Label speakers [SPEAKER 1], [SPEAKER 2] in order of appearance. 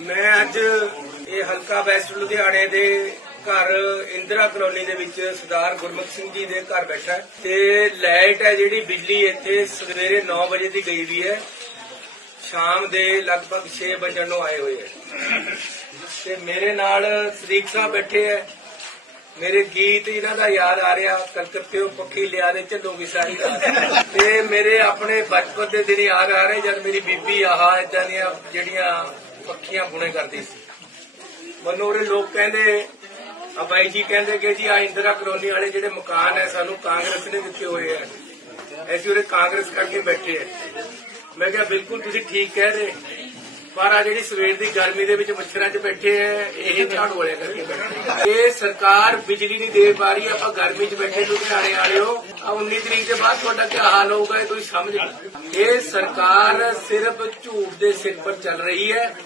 [SPEAKER 1] ਮੈਂ ਅੱਜ ਇਹ ਹਲਕਾ ਵੈਸਟ ਲੁਧਿਆਣੇ ਦੇ ਘਰ ਇੰਦਰਾ ਕਲੋਨੀ ਦੇ ਵਿੱਚ ਸਰਦਾਰ ਗੁਰਮੁਖ ਸਿੰਘ ਜੀ ਦੇ ਘਰ ਬੈਠਾ ਤੇ ਲਾਈਟ ਹੈ ਜਿਹੜੀ ਬਿਜਲੀ ਇੱਥੇ ਸਵੇਰੇ 9 ਵਜੇ ਦੀ ਗਈ ਵੀ ਹੈ। ਸ਼ਾਮ ਦੇ ਲਗਭਗ 6 ਵਜੇ ਨੂੰ ਆਏ ਹੋਏ ਹੈ। ਤੇ ਮੇਰੇ ਨਾਲ ਸਰੀਕ ਸਾਹਿਬ ਬੈਠੇ ਹੈ। ਮੇਰੇ ਗੀਤ ਇਹਨਾਂ ਦਾ ਯਾਦ ਆ ਰਿਹਾ, ਕਲਕੱਤੇੋਂ ਪੱਖੀ ਲਿਆ ਦੇ ਝੱਲੋਗੀ ਸਾਰੀ ਤੇ ਮੇਰੇ ਆਪਣੇ ਬਚਪਨ ਦੇ ਦਿਨ ਯਾਦ ਆ ਰਹੇ ਜਦ ਮੇਰੀ ਬੀਬੀ ਆਹਾ ਇਦਾਂ ਦੀਆਂ ਜਿਹੜੀਆਂ ਪੱਖੀਆਂ ਬੁਣੇ ਕਰਦੀ ਸੀ। ਮੈਨੂੰ ਉਹਦੇ ਲੋਕ ਕਹਿੰਦੇ, ਆ ਬਾਈ ਜੀ ਕਹਿੰਦੇ ਕਿ ਜੀ ਆ ਇੰਦਰਾ ਕਲੋਨੀ ਵਾਲੇ ਜਿਹੜੇ ਮਕਾਨ ਹੈ, ਸਾਨੂੰ ਕਾਂਗਰਸ ਨੇ ਦਿੱਤੇ ਹੋਏ ਆ। ਅਸੀਂ ਉਹਦੇ ਕਾਂਗਰਸ ਕਰਕੇ ਬੈਠੇ ਆ। ਮੈਂ ਕਿਹਾ, ਬਿਲਕੁਲ ਤੁਸੀਂ ਠੀਕ ਕਹਿ ਰਹੇ। ਪਰ ਆ ਜਿਹੜੀ ਸਵੇਰ ਦੀ ਗਰਮੀ ਦੇ ਵਿੱਚ ਮੱਛਰਾਂ 'ਚ ਬੈਠੇ ਐ ਇਹ ਝਾੜੂ ਵਾਲੇ ਕਰਕੇ ਬੈਠੇ ਇਹ ਸਰਕਾਰ ਬਿਜਲੀ ਨਹੀਂ ਦੇ ਪਾ ਰਹੀ ਆਪਾਂ ਗਰਮੀ 'ਚ ਬੈਠੇ ਲੁਧਿਆਣੇ ਵਾਲਿਓ, ਆ 19 ਤਰੀਕ ਦੇ ਬਾਅਦ ਤੁਹਾਡਾ ਕੀ ਹਾਲ ਹੋਊਗਾ, ਇਹ ਤੁਸੀਂ ਸਮਝ ਲਓ। ਇਹ ਸਰਕਾਰ ਸਿਰਫ ਝੂਠ ਦੇ ਸਿਰ ਪਰ ਚੱਲ ਰਹੀ ਹੈ।